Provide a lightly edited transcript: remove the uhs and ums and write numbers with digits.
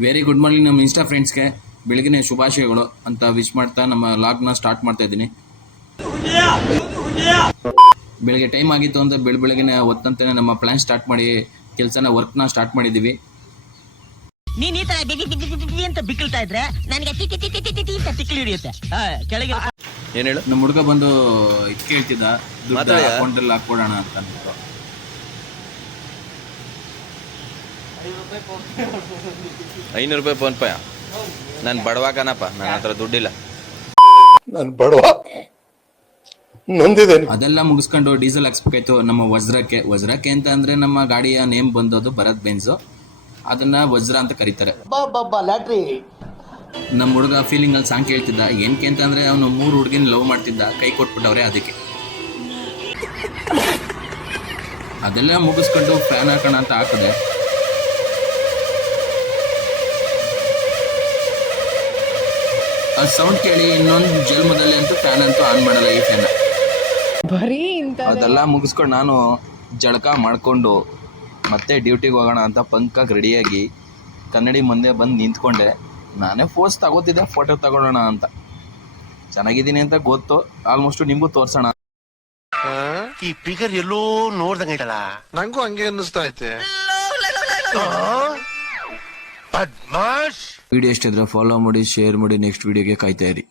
Very good morning ನಮ್ಮ insta ಫ್ರೆಂಡ್ಸ್ಗೆ ಬೆಳಗಿನ ಶುಭಾಶಯಗಳು ಅಂತ ವಿಶ್ ಮಾಡ್ತಾ ನಮ್ಮ ಲಾಗ್ನ ಸ್ಟಾರ್ಟ್ ಮಾಡ್ತಾ ಇದ್ದೀನಿ. ಬೆಳಗ್ಗೆ ಟೈಮ್ ಆಗಿತ್ತು ಅಂತ ಬೆಳಗ್ಗೆನೆ ಹೊತ್ತಂತಾನೆ ನಮ್ಮ ಪ್ಲಾನ್ ಸ್ಟಾರ್ಟ್ ಮಾಡಿ ಕೆಲಸನ ವರ್ಕ್ನ ಸ್ಟಾರ್ಟ್ ಮಾಡಿದ್ದೀವಿ. ನೀನ್ ಈ ತರ ಅಂತ ಬಿಕ್ಕಳ್ತಾ ಇದ್ರೆ ನನಗೆ ತಿಕ್ಕಿ ಹಿಡಿಯುತ್ತೆ ಕೆಳಗೆ. ಏನ್ ಹೇಳು? ನಮ್ಮ ಹುಡುಗ ಬಂದು ಇದು ಕೇಳ್ತಿದ್ದ, ದುಡ್ಡು ಅಕೌಂಟಲ್ಲಿ ಹಾಕ್ಕೊಡೋಣ ಅಂತ ಅಂದ್ಬಿಟ್ಟು. ₹500 ಫೋನ್ ಪೇ. ನಾನು ಬಡವ ಕಣಪ್ಪ, ನನ್ನ ಹತ್ರ ದುಡ್ಡಿಲ್ಲ. ನಾನು ಬಡವ ನೊಂದಿದ್ದೇನೆ. ಅದೆಲ್ಲ ಮುಗಿಸ್ಕೊಂಡು ಡೀಸೆಲ್ ಹಾಕ್ಸ್ಬೇಕಾಯ್ತು ನಮ್ಮ ವಜ್ರಕ್ಕೆ ಅಂತ ಅಂದ್ರೆ ನಮ್ಮ ಗಾಡಿಯ ನೇಮ್ ಬಂದೋದು ಭರತ್ ಬೆನ್ಸು, ಅದನ್ನ ವಜ್ರ ಅಂತ ಕರೀತಾರೆ. ನಮ್ಮ ಹುಡುಗ ಫೀಲಿಂಗ್ ಅಲ್ಲಿ ಸಾಂಗ್ ಕೇಳ್ತಿದ್ದ. ಏನಕ್ಕೆ ಅಂತ ಅಂದ್ರೆ ಅವನು 3 ಹುಡುಗಿನ ಲವ್ ಮಾಡ್ತಿದ್ದ, ಕೈ ಕೊಟ್ಬಿಟ್ಟವ್ರೆ ಅದಕ್ಕೆ. ಅದೆಲ್ಲ ಮುಗಿಸ್ಕೊಂಡು ಫ್ಯಾನ್ ಹಾಕೋಣ ಅಂತ ಹಾಕಿದೆ. ಆ ಸೌಂಡ್ ಕೇಳಿ ಇನ್ನೊಂದು ಜನ್ಮದಲ್ಲಿ ಅಂತೂ ಫ್ಯಾನ್ ಅಂತೂ ಆನ್ ಮಾಡಲ್ಲ ಈ ಫ್ಯಾನ್. ಅದೆಲ್ಲ ಮುಗಿಸ್ಕೊಂಡು ನಾನು ಜಳಕ ಮಾಡಿಕೊಂಡು ಮತ್ತೆ ಡ್ಯೂಟಿಗೆ ಹೋಗೋಣ ಅಂತ ಪಂಕಾಗಿ ರೆಡಿಯಾಗಿ ಕನ್ನಡಿ ಮುಂದೆ ಬಂದು ನಿಂತ್ಕೊಂಡೆ. ನಾನೇ ಫೋಸ್ ತಗೋತಿದ್ದೆ, ಫೋಟೋ ತಗೊಳ್ಳೋಣ ಅಂತ. ಚೆನ್ನಾಗಿದ್ದೀನಿ ಅಂತ ಗೊತ್ತು, ಆಲ್ಮೋಸ್ಟ್ ನಿಮಗೂ ತೋರ್ಸೋಣ. ಈ ಫಿಗರ್ ಎಲ್ಲೋ ನೋಡ್ದಂಗ ಐತಲ್ಲ, ನಂಗೂ ಹಂಗೆ ಅನ್ನಿಸ್ತಾ ಐತೆ. ಬದ್ಮಾಶ್. ವಿಡಿಯೋ ಇಷ್ಟ ಇದ್ರೆ ಫಾಲೋ ಮಾಡಿ, ಶೇರ್ ಮಾಡಿ, ನೆಕ್ಸ್ಟ್ ವಿಡಿಯೋಗೆ ಕಾಯ್ತಾ ಇರಿ.